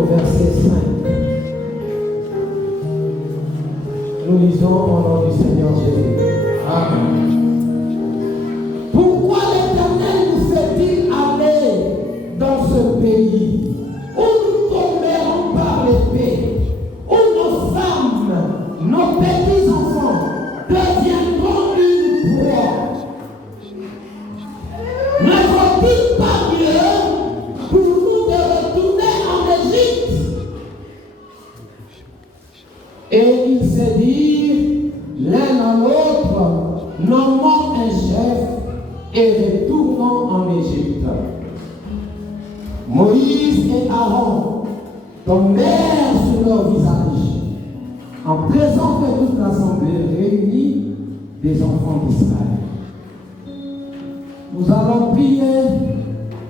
au verset 5. Nous lisons au nom du Seigneur Jésus. Amen. Pourquoi l'Éternel nous fait-il aller dans ce pays où nous tomberons par l'épée, où nos femmes, nos petits-enfants deviendront une proie? Ne faut-il pas mieux pour nous de retourner en Égypte? Et il s'est dit l'un à l'autre, nommons un chef et retournons en Égypte. Moïse et Aaron tombèrent sur leur visage en présence de toute l'assemblée réunie des enfants d'Israël. Nous allons prier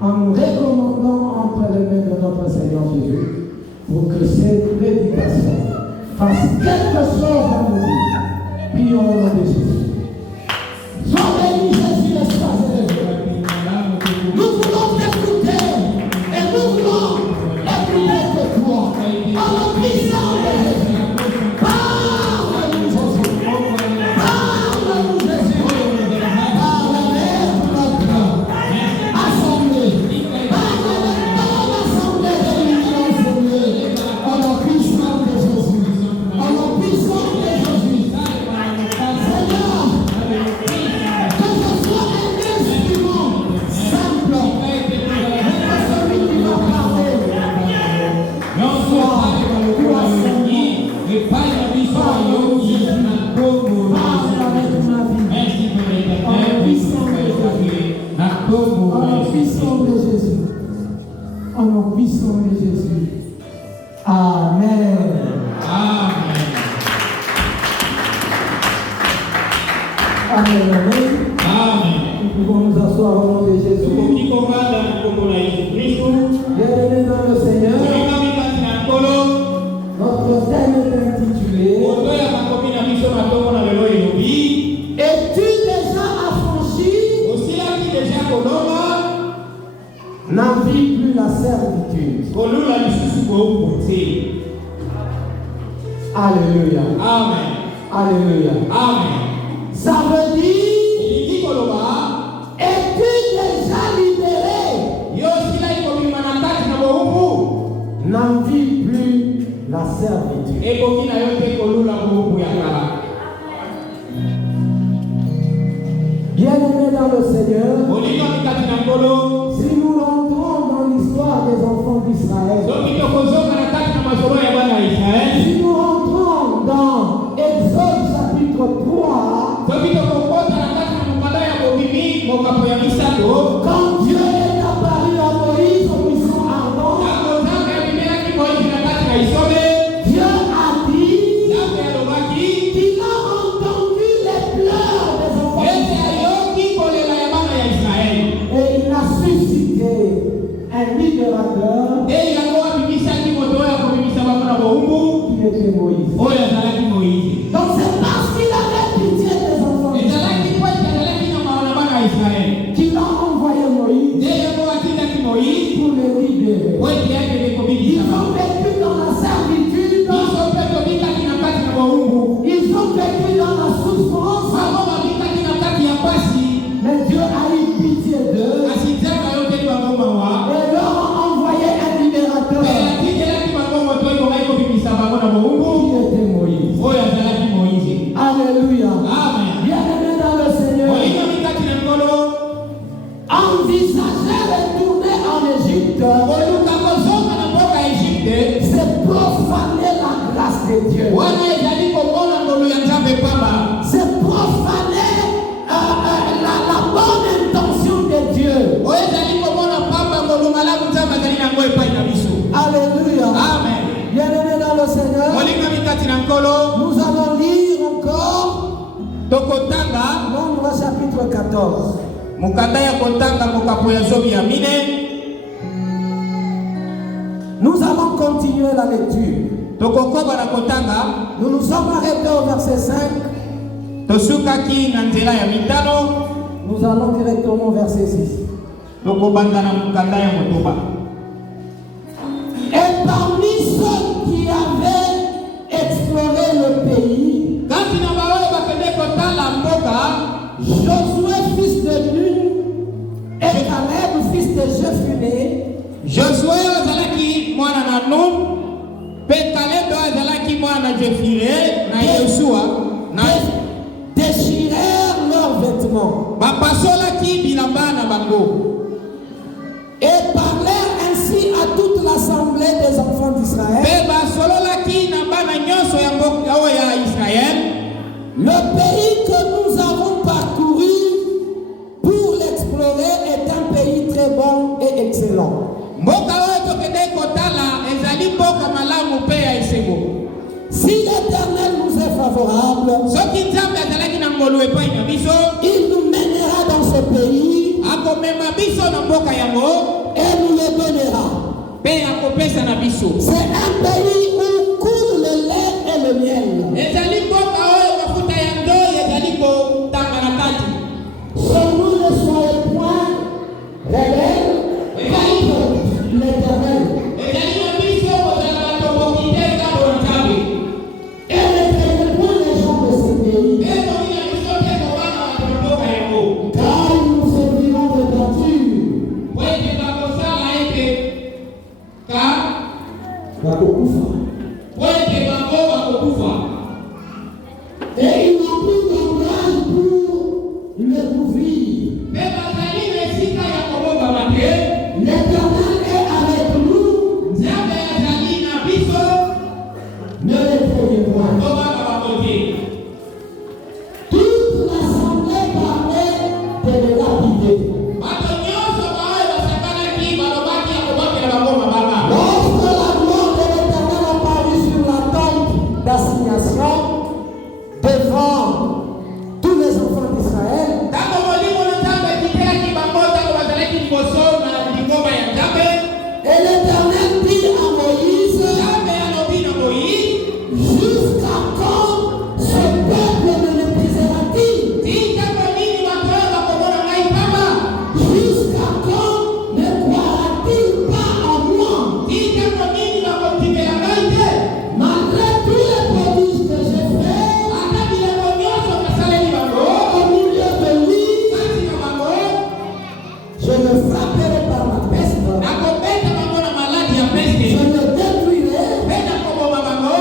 en nous recommandant entre les mains de notre Seigneur Jésus pour que cette prédication fasse quelque chose dans nos vies. Prions au nom de Jésus. Sois béni Jésus, l'espace de Dieu. Nous voulons t'écouter et nous voulons écouter de toi. En la puissance de Jésus. Parle-nous Jésus. Parle-nous Jésus. Parle-nous notre assemblée. Parle-nous dans l'assemblée de l'Union, Seigneur. En la puissance de Jésus. En la puissance de Jésus. Seigneur, que ce soit un instrument simple, mais que celui qui va parler soit puissant. Parle avec ma vie. En puissant de Jésus. En puissant de Jésus. Amen. Amen. Amen. Amen. Amen. Nous pouvons nous asseoir au nom de Jésus. Bienvenue dans le Seigneur. Notre thème est intitulé Es-tu déjà affranchi? N'envie plus la servitude. Alléluia. Amen. Alléluia. Amen. Ça veut dire es-tu déjà libéré? N'envie plus la servitude. Bien-aimés dans le Seigneur, si nous rentrons dans l'histoire des enfants d'Israël, si nous rentrons dans Exode chapitre 3, quand Dieu est apparu à Moïse au buisson ardent, Dieu a dit qu'il a entendu les pleurs des enfants d'Israël et il a suscité un libérateur qui était Moïse. Donc c'est parce qu'il avait pitié des enfants d'Israël qu'il a envoyé Moïse pour les libérer. Ils ont vécu dans la servitude, ils ont vécu dans la souffrance, mais Dieu a eu pitié d'eux et leur a envoyé un libérateur qui était Moïse. Alléluia. Bienvenue dans le Seigneur. Envisager retourner en Égypte, c'est profaner la grâce de Dieu. C'est profaner la bonne intention de Dieu. Alléluia. Amen. Bienvenue dans le Seigneur. Nous allons lire encore Nombre chapitre 14. Nous allons continuer la lecture. Nous nous sommes arrêtés au verset 5. Nous allons directement au verset 6. Et parmi Josué, fils de Nun, et Caleb, fils de Jephuné, Josué azalaki mwana na Nun, pe Caleb azalaki mwana Jefire na Yeshua na déchirèrent leurs vêtements bapasolaki bilamba na bango et parlèrent ainsi à toute l'assemblée des enfants d'Israël. pe basololaki na bana nyonso ya mboka oyo ya Israël. Le pays que nous avons parcouru pour l'explorer est un pays très bon et excellent. Mboka oyo tokende kotala ezali mboka malamu pe ya esengo. Si l'Éternel nous est favorable, Soki Nzambe azalaki na ngolu epai na biso, il nous mènera dans ce pays akomema biso na mboka yango et nous le donnera. pe akopesa na biso. C'est un pays où coule le lait et le miel. Ezali mboka oyo mafuta ya ndoi ezali kotanga na kati. Sans nous ne soyez point rebelles contre l'Éternel. Ezali na biso kozala tokoki te ngambo na Nzambe. Et ne craignez point les gens de ce pays, Pe toki na biso te kobanga bato na mboka yango. car ils nous serviront de pâture. Po ete bakosala ete ka Bakokufa. po ete bango bakokufa. Et ils n'ont plus d'ombrage pour le couvrir. Pe bazali na esika ya kobombama te. L'Éternel est avec nous, Nzambe azali na biso ne les craignez point. tobanga bango te. Toute l'assemblée parlait de les lapider. Bato nyonso baoyo basakanaki balobaki ya kobakela bango mabanga. Lorsque la gloire de l'Éternel apparut sur la tente d'assignation devant tous les enfants d'Israël, Tango molimo na Nzambe ekiteaki bango tango bazalaki liboso na lingomba ya Nzambe, et l'Éternel dit à Moïse, Nzambe alobi na Moïse, jusqu'à quand ce peuple me méprisera-t-il? tika nini bato oyo bakomona ngai pamba? Jusqu'à quand ne croira-t-il pas en moi? Tika nini bakotikela ngai te? Malgré tous les prodiges que j'ai faits Ata biloko nyonso basaleli bango, au milieu de lui, kati na bango, je le frapperai par ma peste, nakobeta bango na maladi ya je peste, le détruirai, mpe nakoboma bango,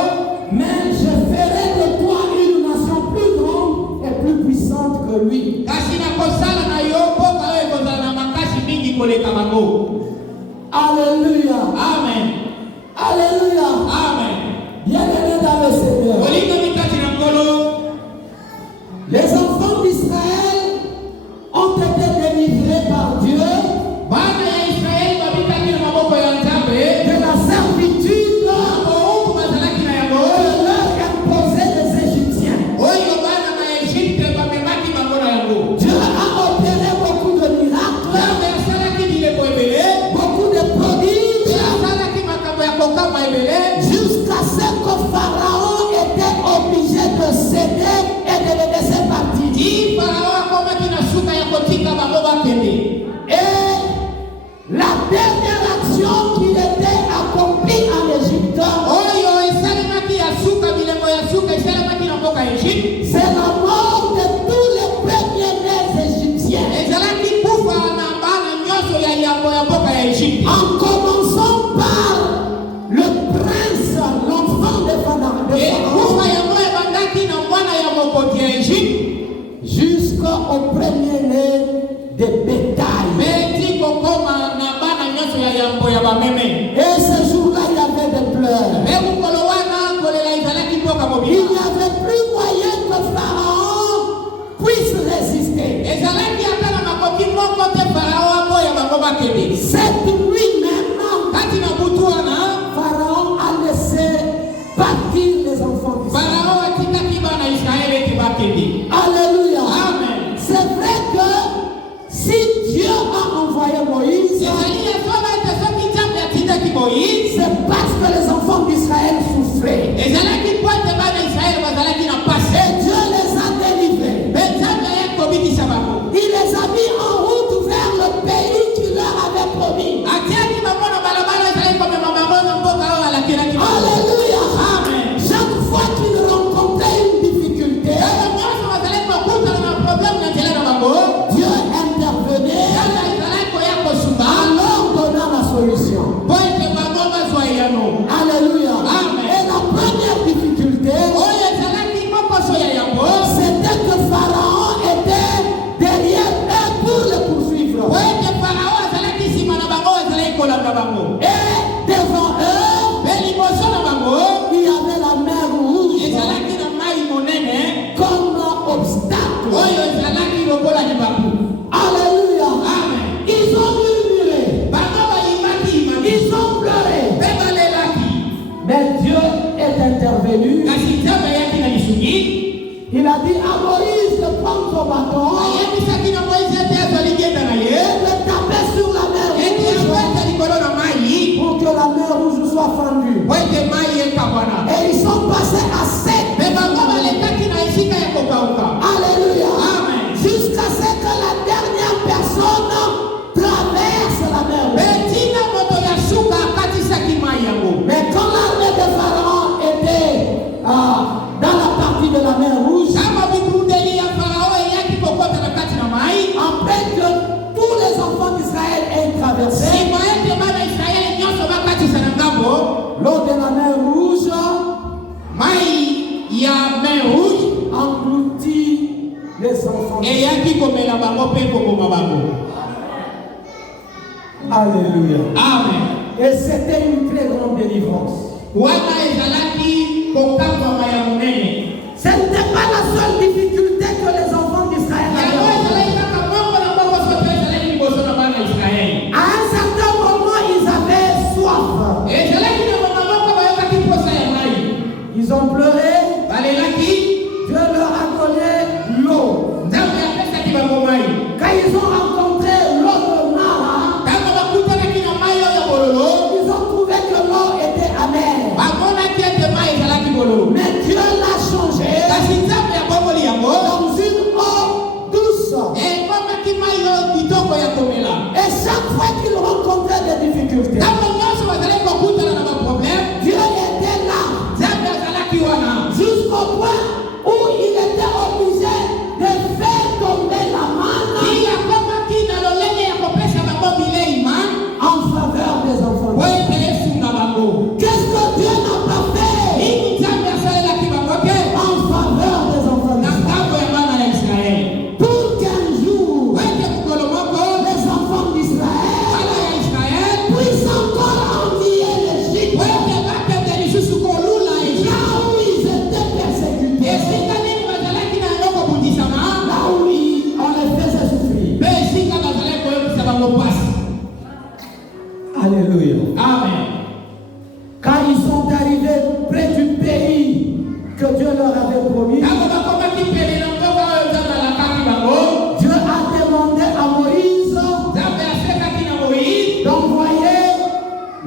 mais je ferai de toi une nation plus grande et plus puissante que lui. kasi nakosala na yo mboka oyo ekozala na makasi mingi koleka bango. Alléluia. Amen. Alléluia. Amen. Bien-aimés dans le Seigneur. Olingami kati na nkolo, Les enfants d'Israël ont été délivrés par Dieu bana ya Israeli babikaki na maboko ya Nzambe, de la servitude mabouku bazalaki na yango, que leur imposaient les Égyptiens. oyo bana na Egypte bamemaki bango na yango. Dieu a opéré beaucoup de miracles, Nzambe asalaki bileko ebele, beaucoup de prodiges, asalaki makambo ya kokama ebele, jusqu'à ce que Pharaon était obligé de céder et de les laisser partir. ti Farao akomaki na suka ya kotika bango bakende. Et la dernière action qui était accomplie en Égypte, Oyo esalemaki ya suka, bileko ya suka esalemaki na mboka ya Egypte, c'est la mort de tous les premiers-nés égyptiens. ezalaki kufa na bana nyonso ya yambo ya mboka ya Egypte. En commençant par le prince, l'enfant de Pharaon, Kufa yango ebandaki na mwana ya mokonzi ya Egypte, jusqu'au premier-né de bétail. beti kokoma na bana nyonso ya yambo ya bameme. Et ce jour-là, il y avait des pleurs. Mpe mokolo wana kolela ezalaki mboka Il mobima. n'y avait plus moyen que Pharaon puisse résister. Ezalaki ata na makoki moko te Farao aboya bango bakende. Cette nuit même, Kati na butu wana, Pharaon a laissé partir les enfants d'Israël. Farao atikaki bana Israeli ete bakende. Alléluia. Amen. C'est vrai que si Dieu a envoyé Moïse, Ezali ya solo ete soki Nzambe atindaki Moïse, c'est parce que les enfants d'Israël souffraient. ezalaki po ete bana Israeli bazalaki na pasi. Et Dieu les a délivrés. Mpe Nzambe ayaki kobikisa bango. Il les a mis en route vers le pays qu'il leur avait promis. yango. Alléluia. Amen. Et la première difficulté, Oyo ezalaki mokoso ya yango. c'était que Pharaon était derrière eux pour les poursuivre. Oyo Farao azalaki nsima na bango ezalaki kolanda bango. Et devant eux, Mpe liboso na bango il y avait la mer rouge ezalaki na mai monene comme obstacle. oyo ezalaki lokola libaku. Alléluia. Amen. Ils ont murmuré, Bango bayimaki imaki ils ont pleuré. mpe balelaki. Mais Dieu est intervenu. Kasi nzambe ayaki na lisungi Il a dit à Moïse de prendre son bâton ayebisaki na Moïse ete azali genda na ye et de taper sur la mer eti rouge abeta likolo na mai pour que la mer rouge soit fendue. po ete mai ekabwana. Et ils sont passés à sec. Mpe bango balekaki na esika ya kokauka. Alléluia. Amen. Jusqu'à ce que la dernière personne traverse la mer Mpe rouge. ntina moto ya suka akatisaki mai yango. Mais quand l'armée de Pharaon était dans la partie de la mer rouge, Kama bibundeli ya Farao eyaki kokota na kati na mai après que tous les enfants d'Israël aient traversé, nsima ete bana Israeli nyonso bakatisa na ngambo l'eau de la mer rouge mai ya mer rouge engloutit les enfants. eyaki komela bango mpe kokoma bango. Alléluia. Amen. Et c'était une très grande délivrance. Wana ezalaki kokangwama ya monene. Ce n'était pas la seule difficulté que les enfants d'Israël yango avaient. ezalaki kaka moko na moko soto ezalaki liboso na bana Israeli. À un certain moment, ils avaient soif. Ezalaki na mama moko bayokaki posa ya mai. Ils ont pleuré. Balelaki Dieu leur a donné l'eau. nzambe apesaki bango mai. Quand ils ont rencontré l'eau de Mara, Ntango bakutanaki na mai oyo ya bololo ils ont trouvé que l'eau était amère. bamonaki ete mai ezalaki bololo. Mais Dieu l'a changé Kasi nzambe abongoli yango dans une eau douce. ekomaki mai oyo kitoko ya komela. Et chaque fois qu'ils rencontraient des difficultés, Ntango nyonso bazalaki kokutana na baproblème Dieu était là nzambe azalaki wana jusqu'au point où il était obligé de faire tomber la manne ki akomaki na lolenge ya kopesa bango bilei man en faveur des enfants. po ete esunga bango. Qu'est-ce que Dieu n'a pas fait Nini nzambe asalelaki bango te en faveur des enfants na d'Israël? ngambo ya bana ya Israeli Pour qu'un jour, po ete mokolo moko les enfants d'Israël bana ya Israeli puissent encore envier l'Égypte, po ete bakende lisusu kolula Egypte. là où ils étaient persécutés, Esika nini bazalaki na yango kobundisama là où on les faisait souffrir. mpe esika bazalaki koyebisa bango pasi. Alléluia. Amen. Quand ils sont arrivés près du pays que Dieu leur avait promis, Ntango bakomaki pene na mboka oyo nzambe alakaki bango Dieu a demandé à Moïse nzambe asekaki na Moïse d'envoyer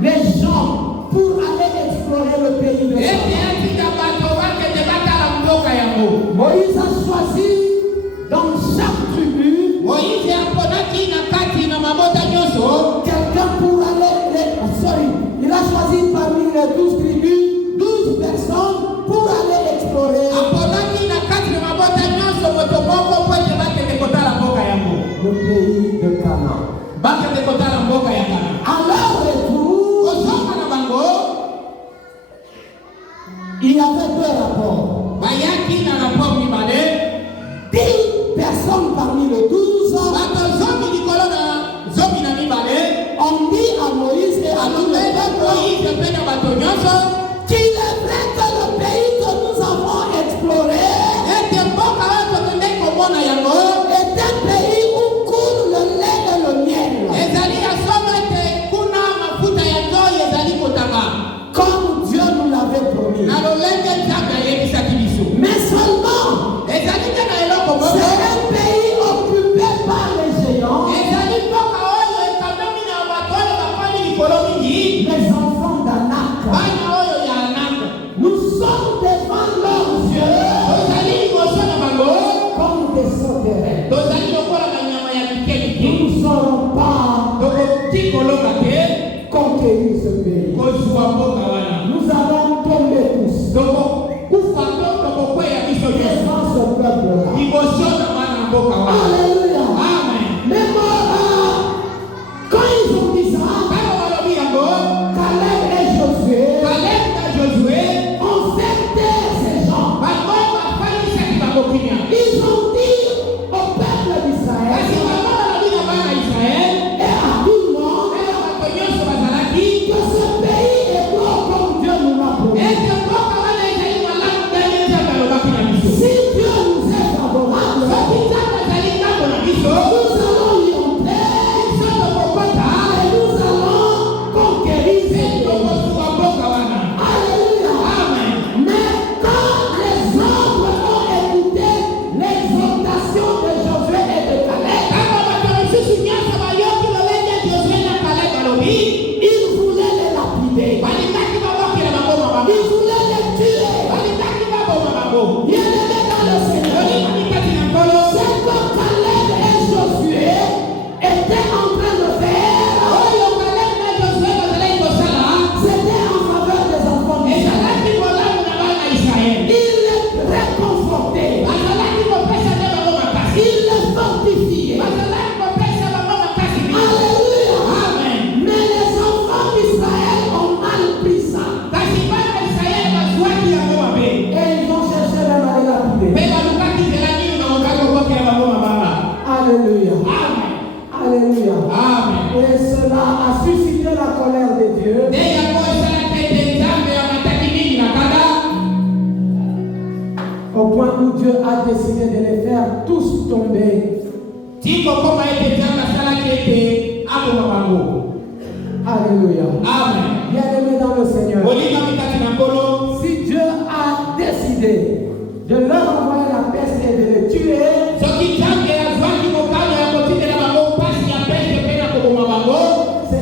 les gens pour aller explorer le pays de ete Canaan. atika bato bakende batala mboka yango. Moïse a choisi dans chaque tribu Moïse aponaki na kati na mabota nyonso quelqu'un pour aller. Il a choisi parmi les 12 tribus 12 personnes pour aller explorer aponaki na kati na mabota nyonso moto moko po ete bakende kotala mboka yango. le pays de Canaan. Bakende kotala mboka ya Kana. À leur retour, Kozonga na bango il y avait 2 rapports. bayaki na rapport mibale 10 personnes parmi les 12 bato zomi likolo na zomi na mibale ont dit à Moïse et à tout le alobeli peuple Moïse mpe na bato nyonso qu'il est vrai que le pays que nous avons exploré ete mboka oyo tokendeki komona yango est un pays où coule le lait et le miel, ezali ya somo ete kuna mafuta ya nzoi ezali kotanga comme Dieu nous l'avait promis. na lolenge nzambe ayebisaki biso. Mais seulement, Ezali te na eloko moko c'est un pays occupé par les géants, ezali mboka oyo ekamemi na bato oyo bakoni likolo mingi les enfants d'Anak. bana oyo a décidé de les faire tous tomber. Alléluia. Amen. Bien-aimés dans le Seigneur. Si Dieu a décidé de leur envoyer la peste et de les tuer, c'est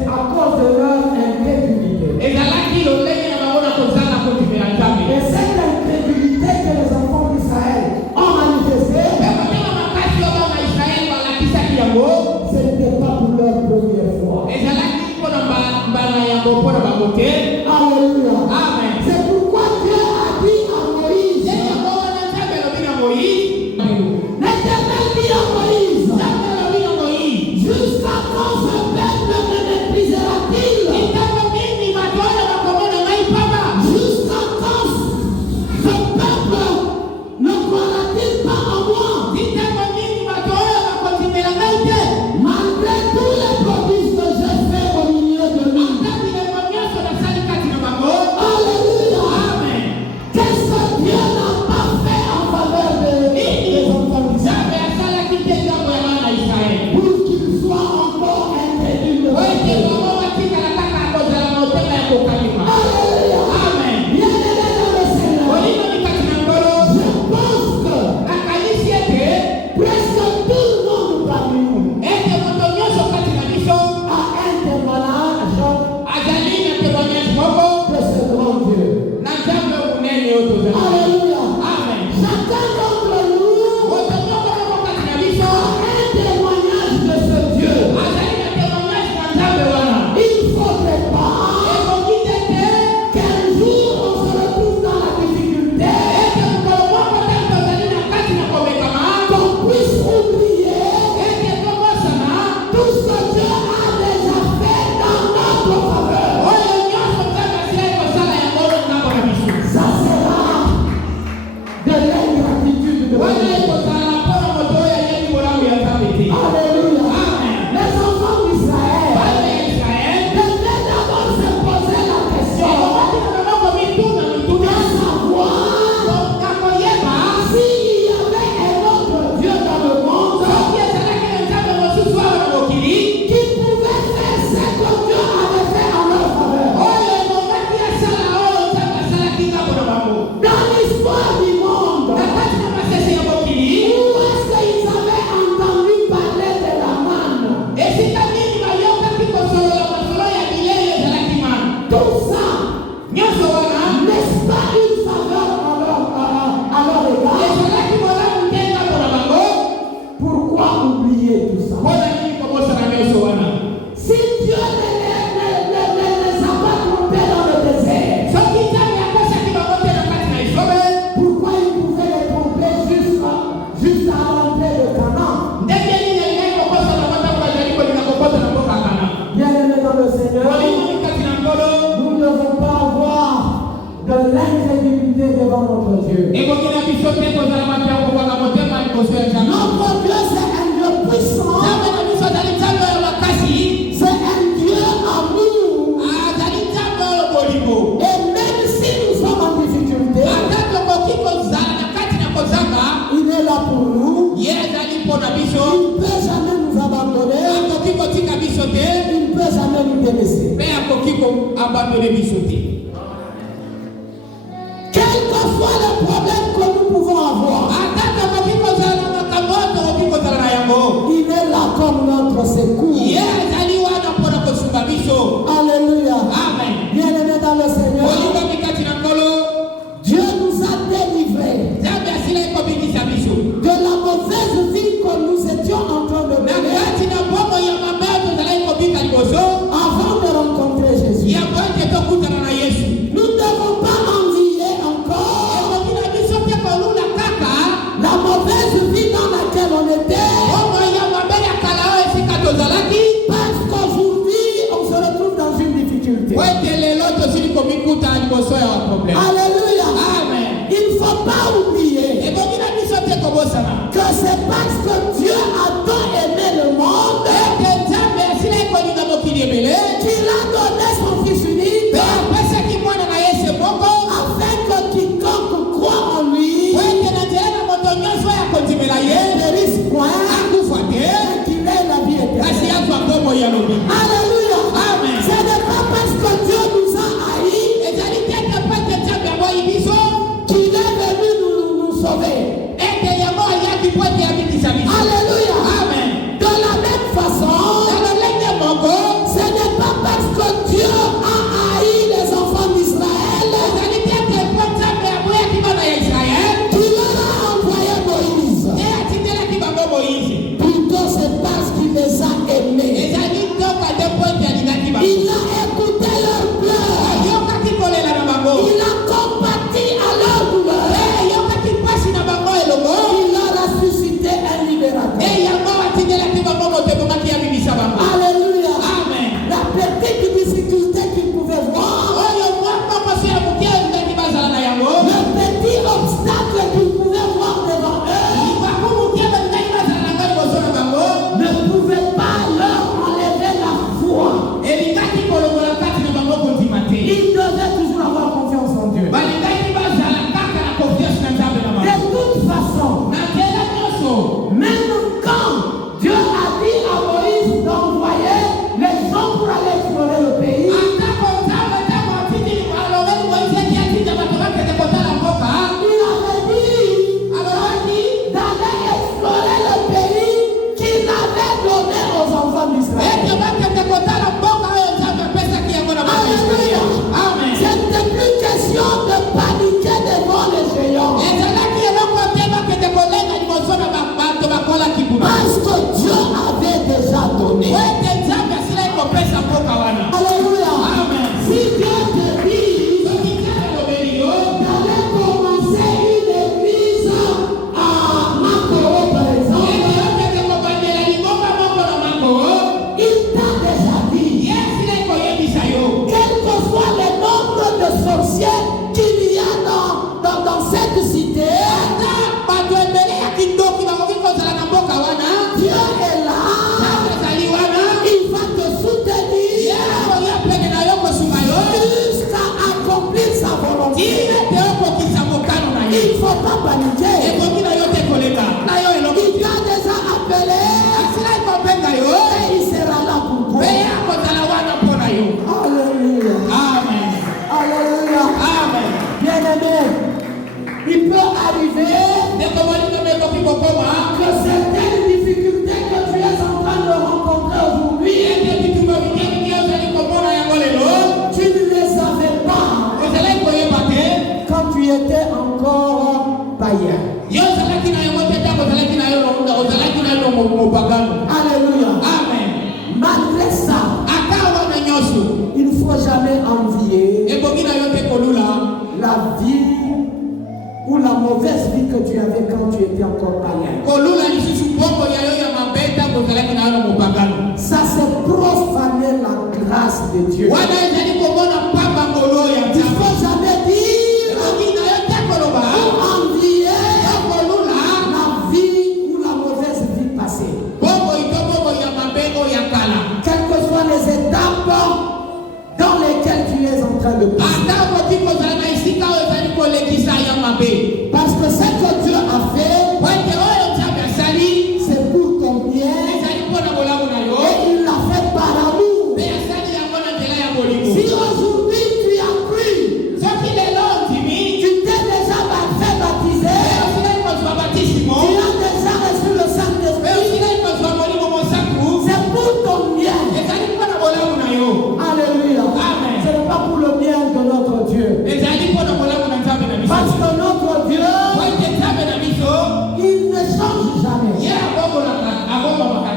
à cause de leur incrédulité. Et cette incrédulité que les enfants d'Israël ont manifestée, ce n'était pas pour leur première fois. Alléluia. Amen. C'est pourquoi Dieu a dit à Moïse, l'Éternel dit à Moïse, jusqu'à quand ce peuple me méprisera-t-il? Jusqu'à quand ce peuple ne croira-t-il pas en moi? Malgré tous les prodiges que j'ai faits au milieu de lui. Alléluia. Qu'est-ce que Dieu n'a pas fait en faveur des enfants d'Israël pour qu'ils soient encore incrédules de Alléluia. Bien-aimés dans le Seigneur, je pense que presque tout le monde parmi nous a un témoignage de ce grand Dieu. Alléluia. Chacun d'entre nous a un témoignage de ce Dieu. Il ne faudrait pas qu'un jour on se retrouve dans la difficulté, qu'on puisse oublier tout ce que Dieu a déjà fait dans notre faveur. Ça sera de l'ingratitude de Dieu. Alléluia. Les enfants d'Israël devaient d'abord se poser la question de savoir s'il y avait un autre Dieu dans le monde qui pouvait faire ce que Dieu avait fait en leur faveur. Dans l'histoire du monde, où est-ce qu'ils avaient entendu parler de la manne? Tout ça, n'est-ce pas une faveur à leur égard? Pourquoi oublier tout ça? Si Dieu ne les a pas trompés dans le désert, pourquoi il pouvait les tromper juste à l'entrée de Canaan? Bien-aimés dans le Seigneur, nous ne devons pas avoir de l'incrédulité devant notre Dieu. Notre Dieu, c'est un Dieu puissant, c'est un Dieu amour. Et même si nous sommes en difficulté, il est là pour nous. Il ne peut jamais nous abandonner. Il ne peut jamais nous délaisser. Quel que soit le problème que nous pouvons avoir, il est là comme notre secours. Alléluia. Bien-aimés dans le Seigneur, Dieu nous a délivrés de la mauvaise vie que nous étions en train de mener avant de rencontrer Jésus. Nous ne devons pas envier encore la mauvaise vie dans laquelle on était, parce qu'aujourd'hui on se retrouve dans une difficulté. Alléluia. Il ne faut pas oublier que c'est parce que Dieu a tant aimé le monde qu'il a donné son Fils unique, afin que quiconque croit en lui t'accompagner. ekoki na yo te koleka na yo eloko Il t'a déjà appelé asila ekobenga yo et il sera là pour toi. mpe ye akozala wana mpo na yo. Alléluia. Amen. Alléluia. Amen. Bien-aimé, il peut arriver ndeko molinga mekoki kokoma que certaines difficultés que tu es en train de rencontrer aujourd'hui, ete bitumba bikeki ozali komona yango lelo tu ne les avais pas ozalaki koyeba te quand tu étais encore païen. yo ozalaki na yango te ntango ozalaki na yo mopagano. Alléluia. Amen. Malgré ça, ata wana nyonso il ne faut jamais envier ekoki na yo te kolula la vie ou la mauvaise vie que tu avais quand tu étais encore païen. kolula lisusu bongo ya yo ya mabe ntango ozalaki na yo na mopagano. Ça c'est profaner la grâce de Dieu. wana ezali komona pamba ngolo ya Il ne nzambe. faut jamais dire ekoki na yo te koloba ou envier yo kolula la vie ou la mauvaise vie passée. bongo ito bongo ya mabe oyo ya kala. Quelles que soient les étapes dans lesquelles tu es en train de passer. ata okoki kozala na esika oyo ezali kolekisa ya mabe. Parce que ce que Dieu a fait, wete oyo nzambe asali c'est pour ton bien ezali mpona bolamu na yo et il l'a fait par amour. mpe asali yango na nzela ya bolingo. Si aujourd'hui tu as cru, soki lelo ondimi tu t'es déjà fait baptiser, mpe osilaki kozwa batisimo tu as déjà reçu le mpe Saint-Esprit, osilaki kozwa molimo mosantu c'est pour ton bien. ezali mpona bolamu na yo. Alléluia. Amen. Ce n'est pas pour le bien de notre Dieu. ezali mpona bolamu na nzambe na Parce biso. que notre Dieu, wete nzambe na biso il ne change jamais. ye abombolaka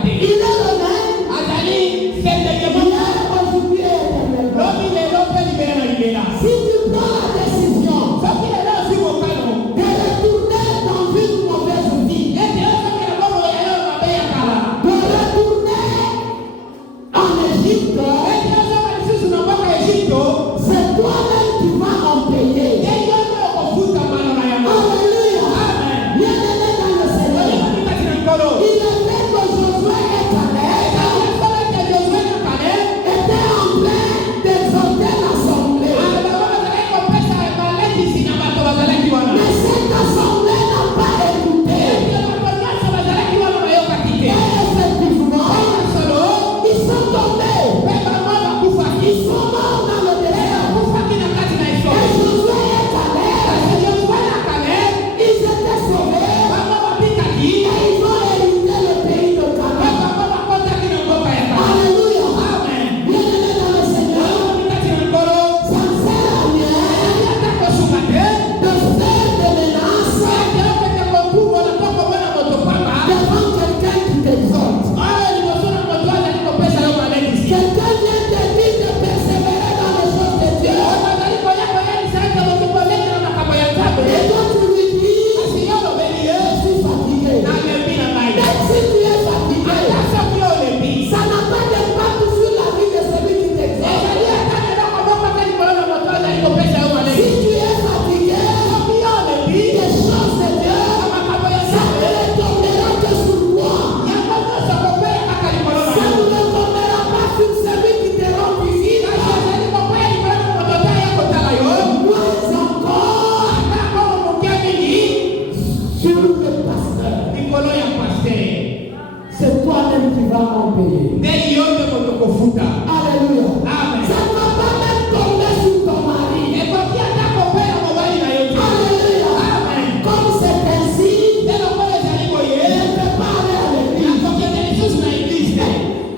te. Il est le même azali sendekemo hier, aujourd'hui et éternellement. lobi lelo mpe libela na libela. Si tu prends la décision soki lelo ozwi mokano de retourner dans une mauvaise vie, ete ozokela bongo ya yo mabe ya kala de retourner en Égypte, ete ozoka lisusu na mboka Egipto c'est toi-même qui vas en payer. ye yo nde okofuta mbala na yango. Alléluia. Amen. Bien-aimé dans le Seigneur, Olingi kati na nkolo il est vrai que Josué et Caleb ekolo ete Josue na Kale étaient en train d'exhorter l'assemblée. bango bazalaki kopesa malendisi na bato bazalaki wana. Mais cette assemblée n'a pas écouté. ete bato nyonso bazalaki wana bayokaki te. Et effectivement, solo ils sont tombés. mpe bango bakufaki Ils sont morts dans le désert. bakufaki na kati na Et esole. Josué et Caleb, kasi Josue na Kale ils étaient sauvés bango bapikaki et ils ont hérité le pays de mpe Canaan. bango bakotaki na mboka ya Kale. Alléluia. Amen. Bien-aimé dans le Seigneur, Olingi kati na nkolo ça ne sert à rien ata kosuka te de faire des menaces ete okende kotumbola to komona moto pamba devant quelqu'un qui t'exhorte. oyo liboso na moto azali kopesa yo malendisi. Quelqu'un vient te dire de persévérer dans les choses de Dieu. bazali koya koyebisa ete moto kolekela makambo ya nzambe. Et toi tu lui dis, kasi yo olobeli ye je suis fatigué. nalembi na ngai. Même si tu es fatigué, ata soki olembi ça n'a pas d'impact sur la vie de celui qui t'exhorte. ezali ata eloko moko te likolo na moto azali kopesa yo Si malendisi. tu es fatigué, soki yo olembi les choses de Dieu, makambo ya ça nzambe ne tombera que sur toi. yango nyonso kokwea kaka likolo na Ça yo. ne tombera pas sur celui qui te rend visite. kasi ezali kokwea likolo na moto te ya kotala yo Moins encore ata kongo moke mingi sur le pasteur. likolo ya paster. C'est toi-même qui vas en payer. nde yo nde moto kofuta. Alléluia. Amen. Ça ne va pas même tomber sur ton mari. ekoki ata kokwea mobali na yo te. Alléluia. Amen. Comme c'est ainsi, nde lokola ezali boye je ne peux pas aller à l'église. nakokende lisusu na eglise te.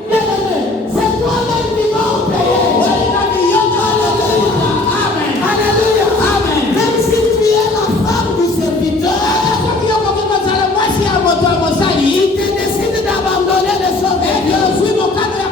Bien-aimé, c'est toi-même qui vas en payer. olingaki yo nde okofuta. Amen. Alléluia. Amen. Même si tu es la femme du serviteur, ata soki okoki kozala mwasi ya moto ya mosali tu décides d'abandonner les choses de ete Dieu. ozwi mokano ya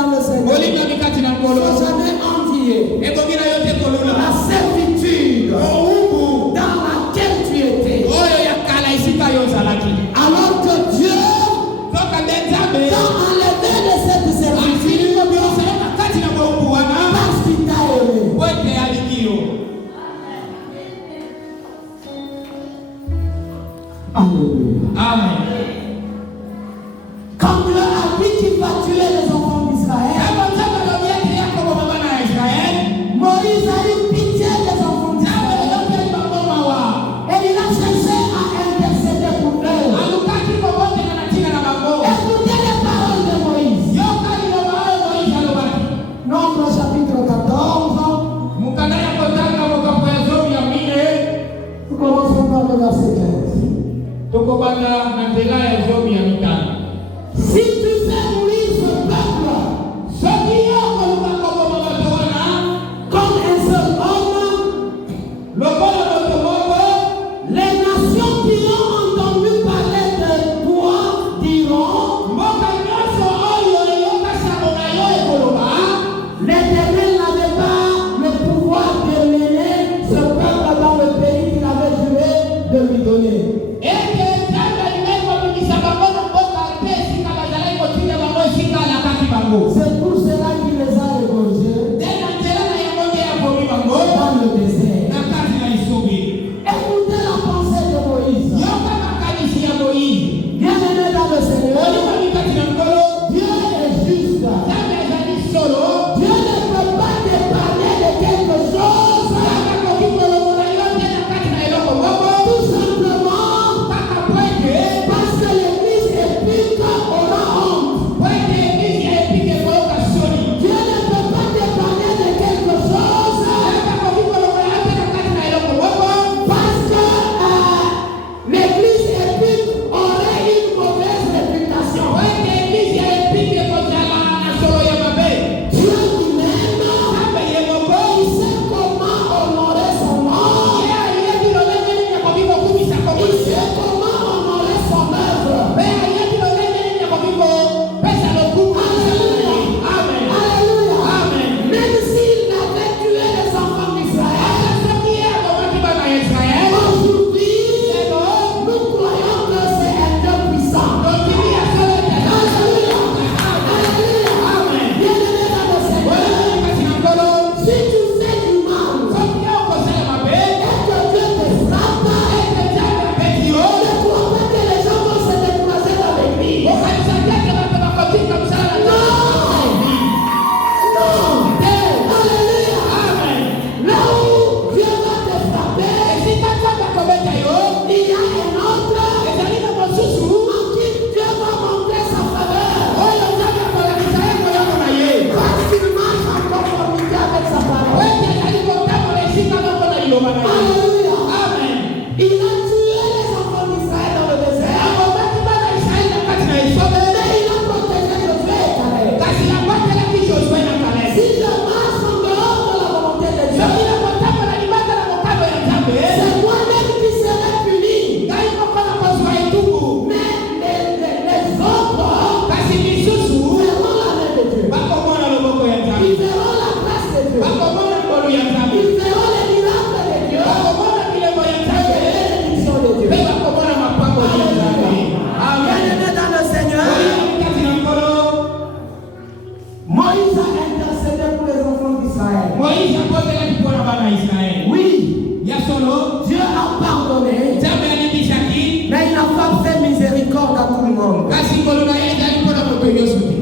dans le Seigneur. Olinga mikati na Il ne ngolo. faut jamais envier Ebongira yote kolula. la servitude Oubu. dans laquelle tu étais. Oyo ya kala isika yo zalaki. Alors que Dieu Toka ndenzabe. t'a enlevé de cette servitude Afili ko biosa na kati na bobu wana. parce qu'il t'a aimé. Wete alikio. Alléluia. Amen. Quand Dieu a dit qu'il va tuer les enfants d'Israël, Kama mtaka ndio yake yako baba na Israel. Moïse a eu pitié des enfants Nawe d'Israël. yote ni maboma wa. Et il a cherché à intercéder pour eux. Alukaki kobote na natina na mambo. Écoutez les paroles de Moïse. Yoka ni mabao Moiza alobaki. Nombre chapitre 14. Mukana ya kotanga mokapo ya zomi ya mine. Nous commençons par le verset 15. Toko bana na nzela ya zomi ya mitano. Si tu fais mourir ce peuple Soki yoko lukakobo mabato wana. comme un seul homme, Lokola moto moko. les nations qui ont entendu parler de toi diront, Mboka nyonso oyo eyoka sango na yo ekoloba. l'Éternel n'avait pas le pouvoir de mener ce peuple dans le pays qu'il avait juré de lui donner. Eke nzambe alimeko bimisa bango na mboka te esika bazalaki kotinda bango esika alakaki bango. C'est pour cela qu'il les a égorgés Tena nzela na yango nde yakomi bango. dans le désert. Na kati na isubi. Écoutez la pensée de Moïse. Yoka makanisi ya Moïse. Bien-aimé dans le Seigneur, Olinga mikati na nkolo. Dieu est juste. Nzambe ezali solo. Dieu ne peut pas t'épargner de quelque chose. Nzambe akoki kolongola yo te na kati na eloko moko. Tout simplement Kaka po ete. parce que l'église épique aura honte. Po ete eglise ya epike ekoyoka soni. Dieu ne peut pas t'épargner de quelque chose Nzambe akoki kolongola yo te na kati na eloko moko. parce que l'église épique aurait une mauvaise réputation. Po ete eglise ya epike ekozala na solo ya mabe. Dieu lui-même, Nzambe ye moko. il sait comment honorer son nom. Ye ayebi lolenge nini akoki kokumisa kombo Il na ye. sait comment honorer son œuvre. Mpe ayebi lolenge nini akoki kopesa lokumu na mosala na ye. Amen. Alléluia. Amen. Même s'il avait tué les enfants d'Israël, Soki ye akomaki bana ya Israel. aujourd'hui, Lelo. nous croyons que c'est un Dieu puissant. Tokimi ya solo ete. Alléluia. Alléluia. Amen. Bien-aimé dans le Seigneur, Oyo kati na nkolo. si tu fais du mal Soki ye okosala mabe. et que Dieu te frappe, Ete nzambe apesi yo. ne crois pas que les gens vont se décourager dans l'église. Okanisa te ete bato bakotika mosala na Nzambe. Non. Alléluia. Amen. Là où Dieu va te frapper, Esika nzambe akobeta yo. il y a un autre Ezali na mosusu. en qui Dieu va montrer sa faveur. Oyo nzambe akolakisa ye koyoko na ye. Parce qu'il marche en conformité avec sa parole. Ete ezali kotambola esika moko na liloba na ye. Alléluia. Amen. Il a tué les enfants d'Israël dans le désert. Akomaki bana Israeli na kati na esobe. Mais il a protégé Josué et Caleb. Kasi akwatelaki Josue na Caleb. Si je marche en dehors de la volonté de Dieu, Soki nakotambola libanda na mokano ya Nzambe. c'est moi-même qui serai puni. Ngai moko nakozwa etubu. Mais les autres Kasi misusu verront la main de Dieu. bakomona loboko ya Ils Nzambe. verront la grâce de Dieu. Bakomona ngolu ya Nzambe. Ils verront les miracles de Dieu. Bakomona milemo ya Et Nzambe. les bénédictions de Dieu. Mpe bakomona mapamboli ya Nzambe. Amen. Bien-aimé dans le Seigneur, Oyo kati na nkolo. Moïse a intercédé pour les enfants d'Israël. Moïse akotelaki mpona bana ya Israeli. Oui, Ya solo. Dieu a pardonné, Nzambe alibisaki. mais il n'a pas fait miséricorde à tout le monde. Kasi ngolu na ye ezali mpona moto nyonso te.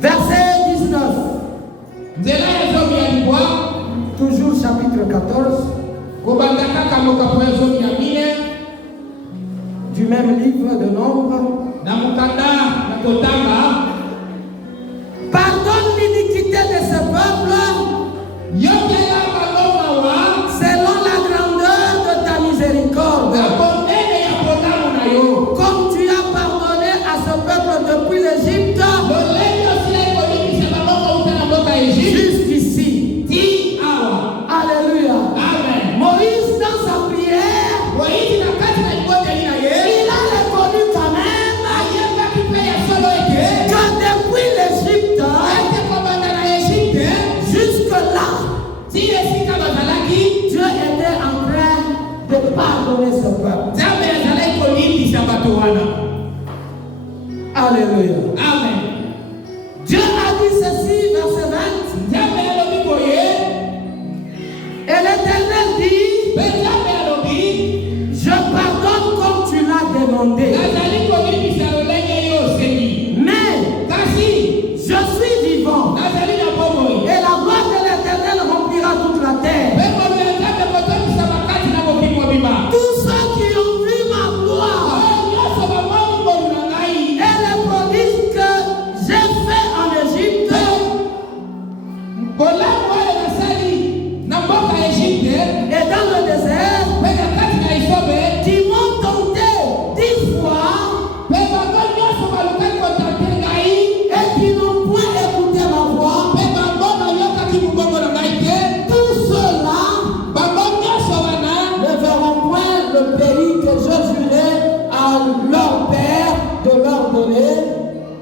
Verset 19, Nzela ya zomi ya libwa. toujours chapitre 14 Kobanda kaka mokapo ya zomi ya mine. du même livre de Nombre. Na mokanda na kotanga. Pardonne l'iniquité de ce peuple Yokela bango mawa. selon la grandeur de ta miséricorde. Na konene ya bonamu na yo. Comme tu as pardonné à ce peuple depuis l'Égypte Lolenge osila ekolibisa bango kouta na mboka ya Egypte. jusqu'ici. Ti awa. Alléluia. Amen. Moïse, dans sa prière, Moïse na kati na liboteli na ye. il a reconnu wana. Alléluia. Amen. Dieu a dit ceci, verset 20. Nzambe alobi boye, Et l'Éternel dit, pe nzambe alobi, je pardonne comme tu l'as demandé. nazali kobikisa lolenge yo osengi. Mais Kasi, je suis vivant. nazali na bomoi. Et la gloire de l'Éternel remplira toute la terre. Pe ngolu ya nzambe kotokisa makasi na mokili mobimba. Tous ceux qui ont vu ma gloire Oyo nyonso bamoni ngolu na ngai. et les prodiges que j'ai fait en Égypte, Bolamu oyo nasali na mboka ya Egypte, et dans le désert, pe na kati na Esobe, qui m'ont tenté 10 fois pe bango nyonso balukaki kotante ngai, et qui n'ont point écouté ma voix, pe bango bayokaki mongongo na ngai te, tous ceux-là bango nyonso wana ne verront point le pays que je jurais à leur père de leur donner.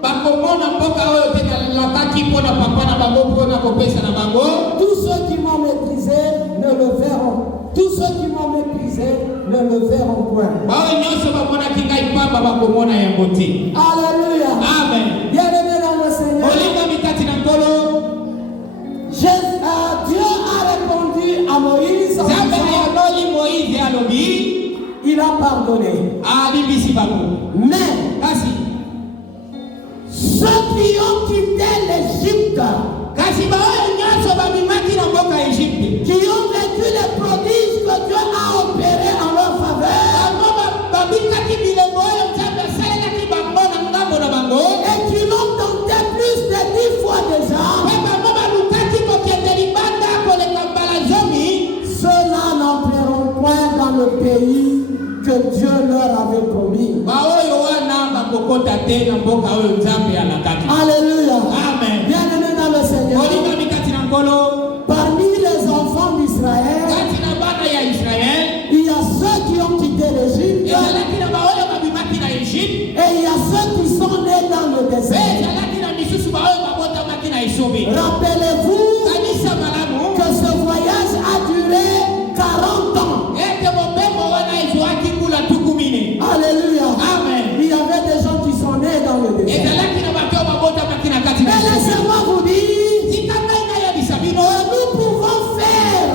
bakomona mboka oyo te nalakaki mpo na papa na bango mpo na kopesa na bango. Tous ceux qui m'ont méprisé ne le verront. Tous ceux qui m'ont méprisé ne le verront point. Baoyo nyonso bamonaki ngai pamba bakomona yango te. Alléluia. Amen. Bien-aimés dans le Seigneur, Olingami kati na nkolo, Dieu a répondu à Moïse en nzambe disant, ayonoli Moïse alobi, il a pardonné. alimbisi bango. Mais Kasi ceux qui ont quitté l'Égypte, kasi baoyo nyonso babimaki na mboka ya Egypte, qui ont vécu les prodiges que Dieu a opérés en leur faveur, bango babikaki bilembo oyo nzambe asalelaki bango na ngambo na bango, et qui l'ont tenté plus de 10 fois déjà, pe bango balukaki kokende libanda koleka mbala zomi, ceux-là n'entreront point dans le pays que Dieu leur avait promis. baoyo wana bakokota te na mboka oyo nzambe alakaki. Alléluia. Amen. Bien-aimés dans le Seigneur, Olingami kati na nkolo, parmi les enfants d'Israël, kati na bana ya Israel, il y a ceux qui ont quitté l'Égypte ezalaki na baoyo babimaki na Egypte, et il y a ceux qui sont nés dans le pe désert. ezalaki na misusu baoyo babotamaki na Esobe. Rappelez-vous Kanisa malamu que ce voyage a duré 40 ans. ete mobembo wana ezwaki mbula tuku mine. Alléluia. Amen. Il y avait des gens qui sont nés dans le désert. ezalaki na bato oyo babotamaki na kati na Mais Esobe. laissez-moi vous dire, Tika ngai nayebisa bino, nous pouvons faire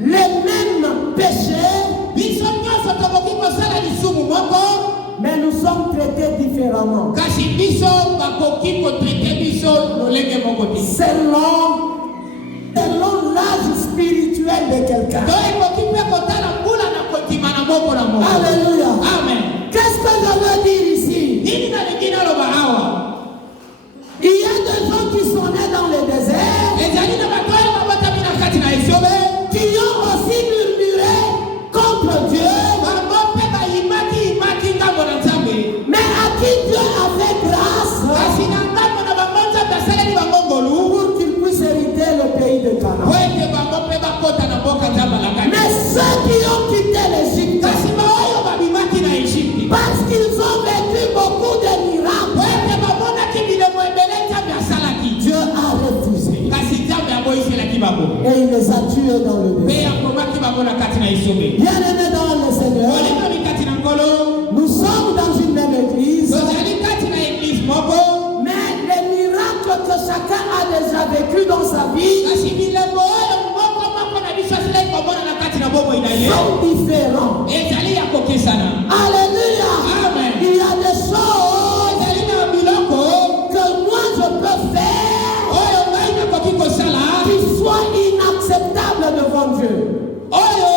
les mêmes péchés, biso nyonso tokoki kosala lisumu moko, mais nous sommes traités différemment. kasi biso bakoki kotrete biso lolenge moko te. Selon l'âge spirituel de quelqu'un. to ekoki mpe kotala mbula na kotima na moko na moko. Alléluia. Amen. Qu'est-ce que je veux dire ici? Nini nalingi naloba awa? Il y a des gens qui sont nés dans le désert, ezali na bato oyo babotami na kati na Esobe, qui ont aussi murmuré contre Dieu, bango mpe bayimaki ngambo na nzambe, mais à qui Dieu a fait grâce kasi na ngambo na bango nzambe asaleli bango ngolu pour qu'ils puissent hériter le pays de po Canaan. ete bango mpe bakota na mboka nzambe alakaki. Mais ceux qui ont quitté l'Égypte, kasi baoyo babimaki na Egypte, parce qu'ils ont vécu beaucoup de po miracles, ete bamonaki bilemo ebele nzambe asalaki, Dieu a refusé. kasi nzambe aboyiselaki bango Et il les a tués dans le mpe désert. akomaki bango na kati na Esobe. Bien-aimés dans le Seigneur, olingami kati na nkolo, nous sommes dans une même église, tozali kati na eglise moko, mais les miracles que chacun a déjà vécu dans sa vie kasi bilembo oyo moko na biso asilaki komona na kati na bomoi na ye sont différents. ezali ya kokesana. Alléluia. Amen. Il y a des choses ezali na biloko que moi je peux faire oyo ngai nakoki kosala qui soient inacceptables devant Dieu, oyo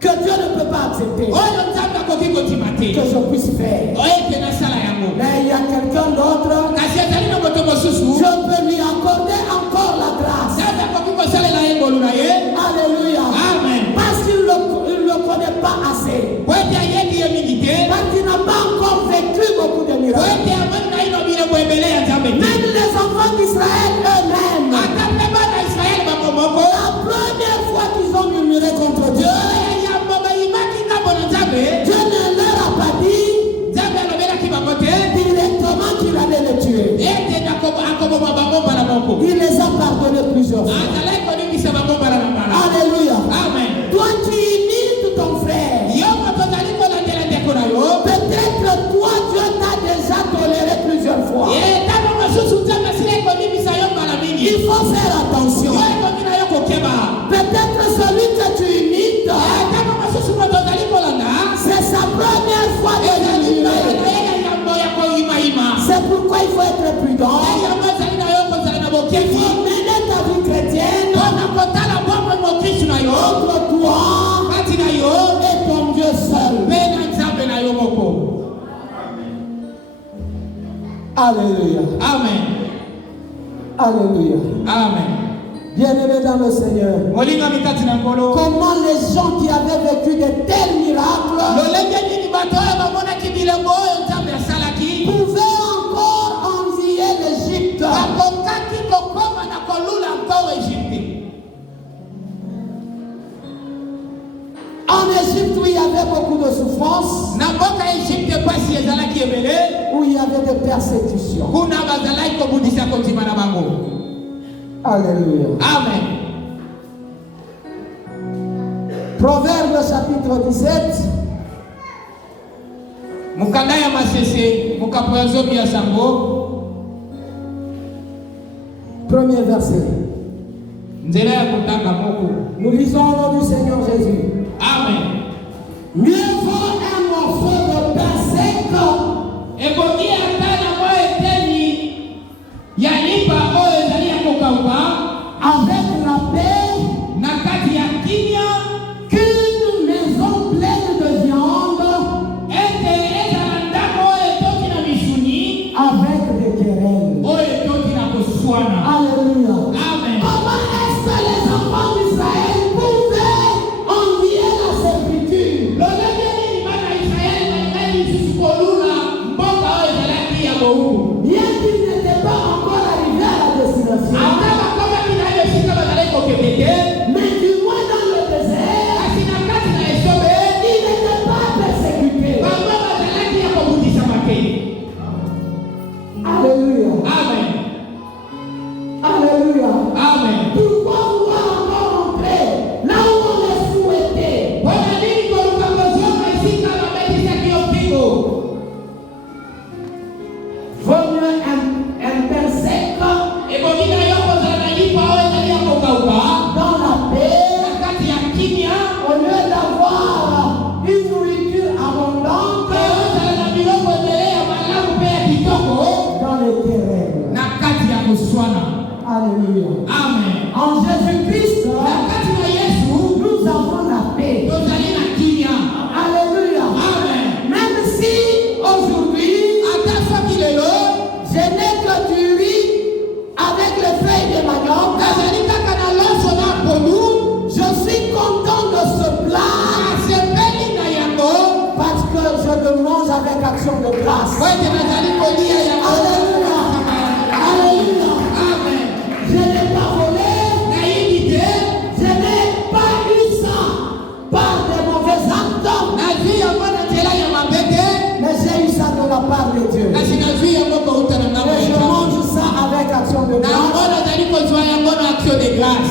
que Dieu ne peut pas accepter, oyo nzambe akoki kotima te, que je puisse faire. oyo ete nasala yango. Mais il y a quelqu'un d'autre, kasi ezali na moto mosusu je peux lui accorder encore la grâce. nzambe akoki kosalela ye ngolu na ye. Alléluia. Amen. Parce qu'il ne le connaît pas assez. po ete ayebi ye mingi te, Parce qu'il n'a pas encore vécu beaucoup de po miracles. ete amoni na ino biloko ebele ya nzambe te. Même les enfants d'Israël eux-mêmes, ata mpe bana Israele bango moko la première fois qu'ils ont murmuré contre Dieu, yambo bayimaki ngambo na nzambe, Dieu ne leur a pas dit nzambe alobelaki bango te directement qu'il allait les être prudent. Il faut mener ta vie chrétienne entre toi et ton Dieu seul. Alléluia. Amen. Alléluia. Amen. Bien-aimés dans le Seigneur, comment les gens qui avaient vécu de tels miracles pouvaient encore envier l'Égypte. En Égypte, où il y avait beaucoup de souffrance, où il y avait des persécutions. Alléluia. Amen. Proverbe chapitre 17. Mukandaya masese, mukapozo bia sambo. Premier verset. Nous lisons au nom du Seigneur Jésus. Amen. Mieux vaut un morceau de pain sec avec la paix qu'une maison pleine de viande avec des querelles. Alléluia. Amen. Comment est-ce que les enfants d'Israël pouvaient envier la servitude? Bien qu'ils n'étaient pas encore arrivés à la destination, mais du moins dans le désert, ils n'étaient pas persécutés. Alléluia. Amen. Alléluia. Amen. Pourquoi vouloir encore entrer là où on est souhaité? Vaut mieux un pain sec dans la paix au lieu d'avoir une nourriture abondante dans les querelles. Alléluia. Amen. En Jésus-Christ, nous avons la paix. Alléluia. Amen. Même si aujourd'hui, je n'ai que du riz avec les feuilles de manioc, je suis content de ce plat parce que je le mange avec action de grâce. Alléluia. Alléluia. Amen. Je n'ai pas volé, je n'ai pas eu ça par de mauvais actes, mais j'ai eu ça de la part de Dieu. Et je mange ça avec action de grâce.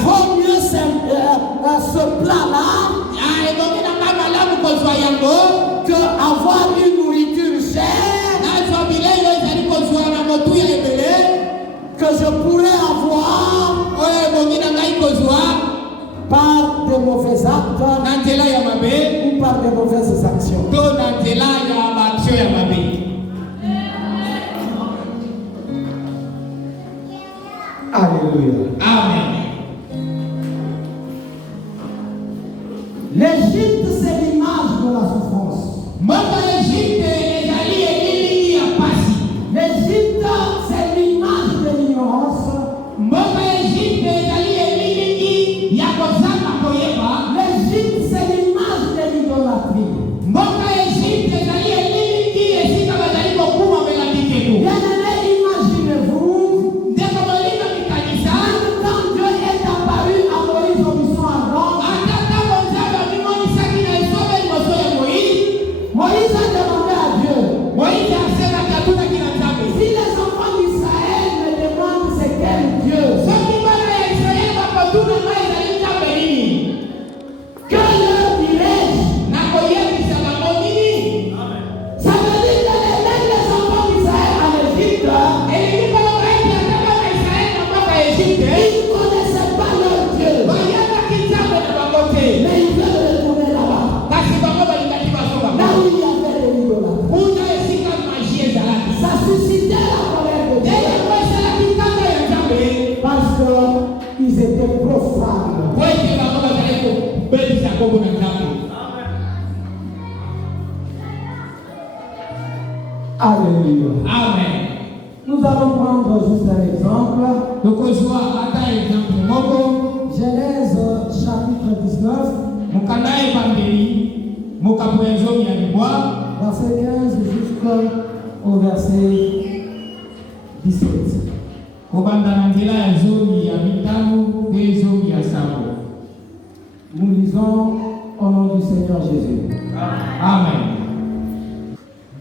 Vaut mieux ce plat-là que avoir une nourriture chère que je pourrais avoir par de mauvais actes ou par de mauvaises actions. Alléluia. Amen. L'Égypte, c'est l'image de la souffrance. L'Égypte, c'est l'image de l'ignorance. L'Égypte, c'est l'image de l'idolâtrie. Alléluia. Amen. Nous allons prendre juste un exemple. Tokozwa ata exemple moko. Genèse chapitre 19, Mukanda evangeli mukapo ya zomi ya libwa. verset 15 jusqu'au verset 17. Kobanda na nzela ya zomi ya mitano pe zomi ya sabo. Nous lisons au nom du Seigneur Jésus. Amen.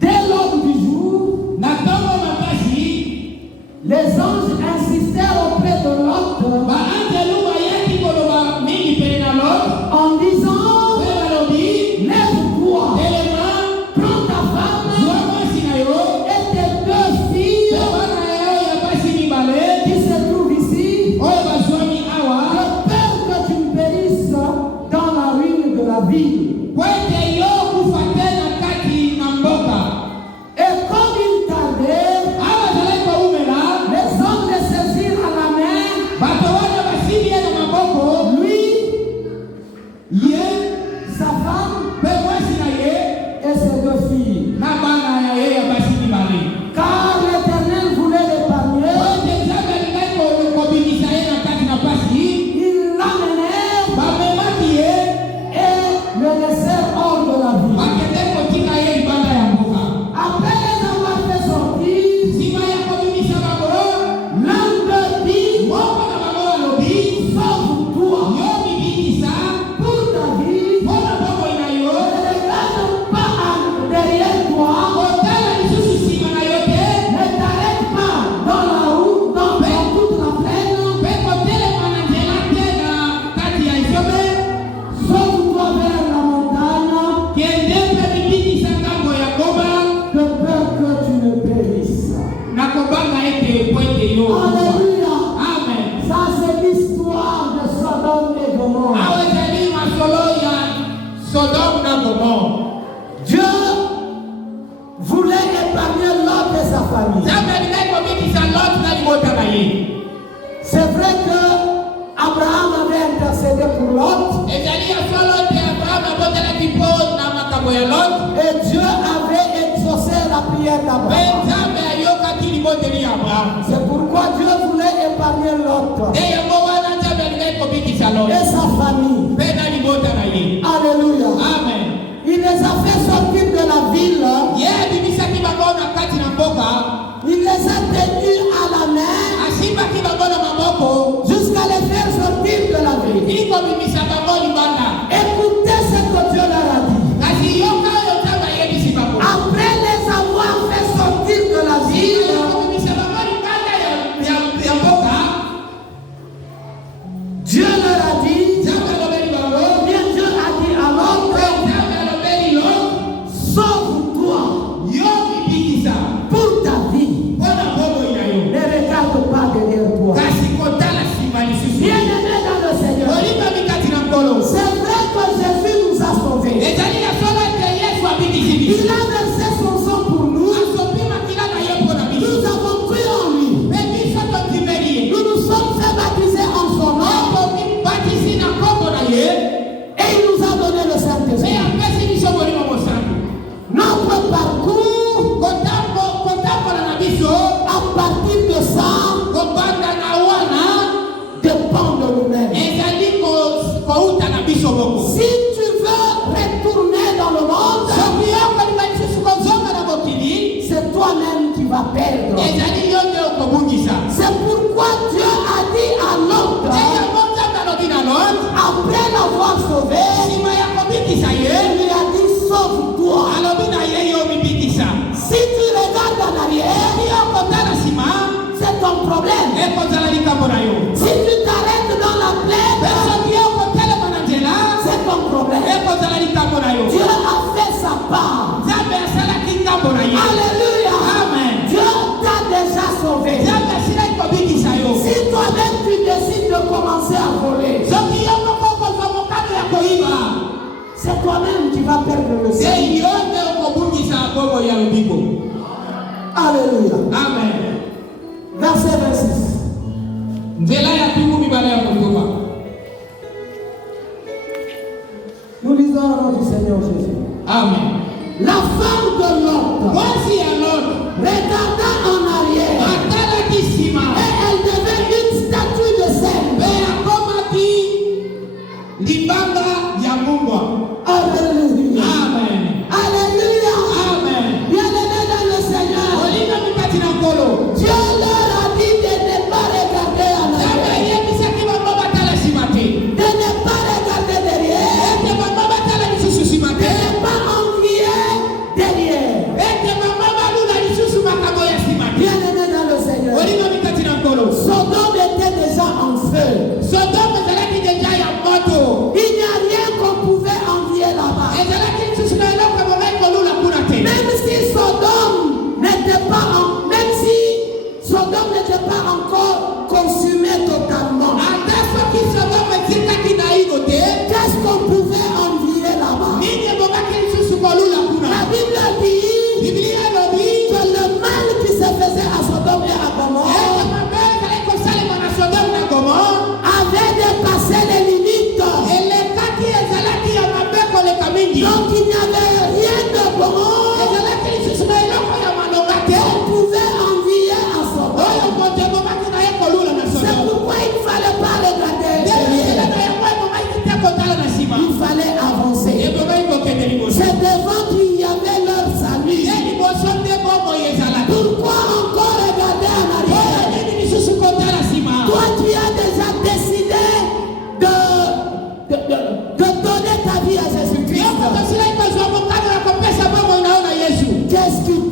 Dès l'aube du jour, Na ntongo makasi les anges insistèrent auprès de Lot baanjelu bayaki koloba mingi pene na Lot en disant, pe balobi lève-toi, telema prends ta femme zwa mwasi na yo et tes deux pe filles bana yo ya basi mibale qui se trouvent ici, oyo bazwami awa de peur que tu périsses dans la ruine de la ville. po ete yo kufa te na kati na mboka. Et comme il tardait, Awa bazalaki koumela les hommes le saisirent à la main, bato wana basimbi ye na maboko lui, ye sa femme pe mwasi na ye et ses deux filles. na bana ya ye ya basi mibale. Car l'Éternel voulait Po l'épargner, ete nzambe alingaki kobimisa ye na kati na pasi, ils l'amenèrent bamemaki ye et le laissèrent hors de la ville. bakende kotika ye libanda ya mboka. Après les avoir fait sortir, Nsima ya kobimisa bango, l'un d'eux dit, moko na bango alobi sauve-toi yo mibikisa pour ta vie, mpo na bomoi na yo, ne regarde pas derrière toi, kotala lisusu nsima na yo te, ne t'arrête pas dans la route, dans toute la plaine, mpe kotelema na nzela te na kati ya esobe, sauve-toi vers la montagne, kende mpe mibikisa ngambo ya ngomba, de peur que tu ne périsses. na kobanga ete po ete yo okufa. Alléluia. Amen. Ça, c'est l'histoire de Sodome et Gomorrhe. Awa ezali masolo ya Sodome na Gomore. Dieu voulait épargner Lot et sa famille. Nzambe alingaki kobikisa Lot na libota na ye. C'est vrai que Abraham avait intercédé pour Lot Ezali ya solo ete Abraham abotelaki mpo na makambo ya Lot, et Dieu avait exaucé la prière mpe d'Abraham. Nzambe ayokaki liboteli ya Abraham. C'est pourquoi Dieu voulait épargner Lot Nde yango wana Nzambe alingaki kobikisa Lot et sa famille. mpe na libota na ye. Alléluia. Amen. Il les a fait sortir de la ville. Ye abimisaki bango na kati na mboka, Il les a tenus à la main asimbaki bango na maboko jusqu'à les faire sortir de la ville. ili kobimisa bango libanda. Écoutez ce que Dieu leur a dit. Kasi yoka oyo Nzambe ayebisi bango. Après les avoir fait sortir de la ville, Kobimisa bango libanda ya mboka, Dieu leur a dit, Nzambe alobeli bango, bien Dieu a dit à mpe l'autre, Nzambe alobeli yo, sauve-toi yo mibikisa pour ta vie. mpo na bomoi na yo. Ne regarde pas derrière toi. Kasi kotala nsima lisusu. Bien-aimé dans le Seigneur, Olingami kati na nkolo. c'est vrai que Jésus nous a sauvés. Ezali ya solo ete Yesu abikisi biso. Il a versé son sang pour nous. Asopi makila na ye mpo na biso. Nous avons cru en lui. Mpe biso tondimeli ye. Nous nous sommes fait baptiser en son nom Tokobatisi na kombo na ye, et il nous a donné le mpe Saint-Esprit. apesi biso molimo mosantu. Notre parcours Kotambola na biso, à partir de ça kobanda na wana, dépend de nous-mêmes. ezali kouta na biso moko. Si tu veux retourner dans le monde, Soki yo kolinga lisusu kozonga na mokili, c'est toi-même qui vas perdre. ezali yo nde okobungisa. C'est pourquoi Dieu a dit à l'autre, Nde yango Nzambe alobi na Lot, après l'avoir sauvé, nsima ya kobikisa il ye, lui a dit sauve-toi. alobi na ye yo mibikisa. Si tu regardes en arrière, Soki yo kotala nsima, c'est ton problème. ekozala likambo na yo. Si tu t'arrêtes dans la Mpe plaine, soki yo kotelema na nzela, c'est ton problème. ekozala likambo na yo. Dieu a fait sa part. Nzambe asalaki ngambo na ye. Alléluia. Amen. Dieu t'a déjà sauvé. Nzambe asilaki kobikisa yo. Si toi-même tu décides de commencer à voler, Soki yo moko okozwa mokano ya koyiba, c'est toi-même qui vas perdre le se ciel. yo nde okobungisa bongo ya lobiko. Alléluia. Amen. Verset 26. Nzela ya tumu mibale ya kotoba. Nous lisons au nom du Seigneur Jésus. Amen. La femme de Lot Mwasi ya Lot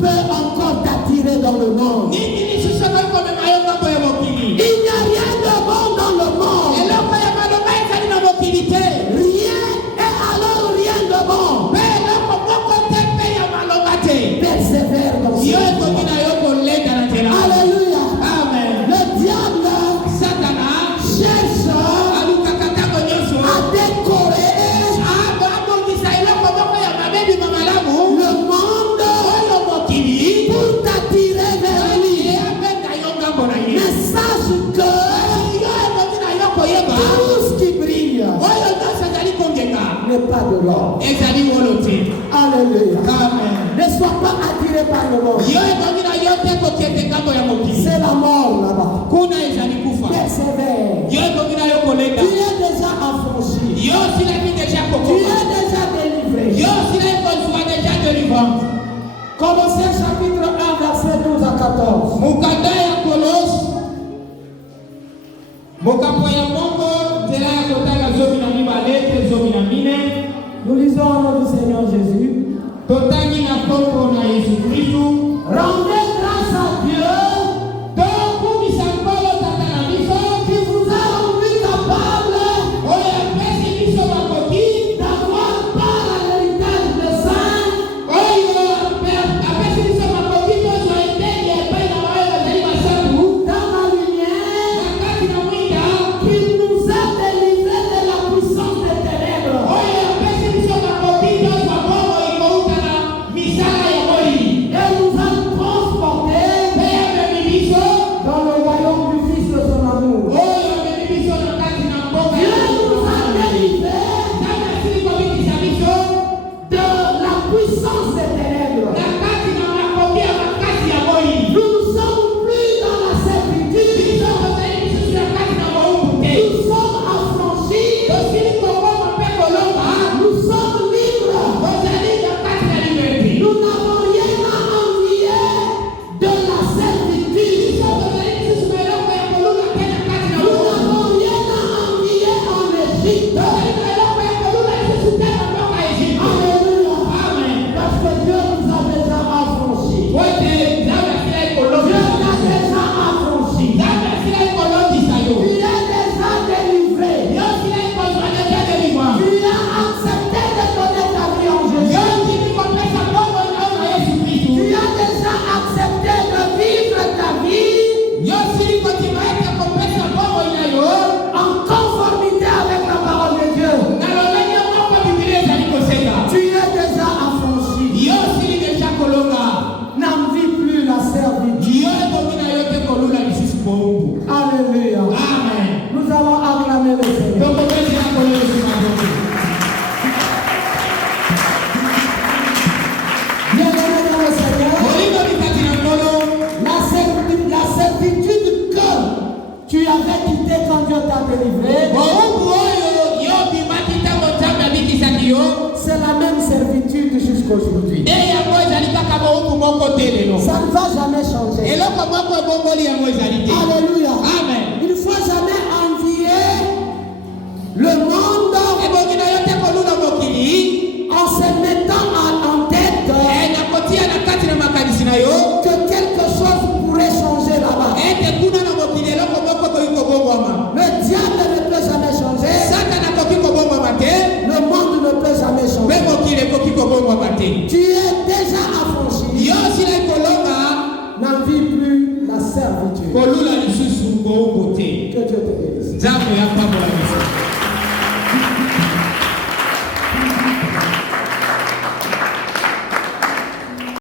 peut encore t'attirer dans le monde? Il n'y a rien de bon dans le monde. Rien et alors rien de bon. Persévère dans ce chemin. Alléluia. Amen. Le diable cherche à décorer le monde pour t'attirer vers lui. Mais sache que tout ce qui brille n'est pas de l'or. Alléluia. Amen. Ne sois pas attiré par le monde. C'est la mort là-bas. Persévère. Tu es déjà affranchi. Tu es déjà délivré. Colossiens chapitre 1, verset 12 à 14. Nous lisons au nom du Seigneur Jésus. Rendez grâce à Dieu qui vous a rendu capable d'avoir part à l'héritage des saints dans la lumière, qui nous a délivrés de la puissance des ténèbres et nous a transportés dans le royaume du Fils de son amour. Dieu nous a délivrés de la puissance des ténèbres. Nous ne sommes plus dans la servitude. Nous sommes affranchis. Nous sommes libres. Nous n'avons rien à envier de la servitude. Nous n'avons rien à envier en Égypte. Alléluia. Parce que Dieu nous a déjà affranchis. Dieu nous a déjà affranchis. Tu es déjà délivré. Tu as accepté de donner ta vie en Jésus. Tu as déjà accepté de vivre ta vie en conformité avec la parole de Dieu. Tu es déjà affranchi. N'envie plus la servitude. Alléluia. Amen. Nous allons acclamer le Seigneur. Bienvenue dans le Seigneur. La certitude que tu avais quitté quand Dieu t'a délivré, c'est la même servitude jusqu'aujourd'hui. Ça ne va jamais changer. Alléluia. Amen. Il ne faut jamais envier le monde en se mettant en tête que quelque chose pourrait changer là-bas. Le diable ne peut jamais changer. Le monde ne peut jamais changer. Tu es déjà affranchi. N'envie plus la servitude. Que Dieu te bénisse.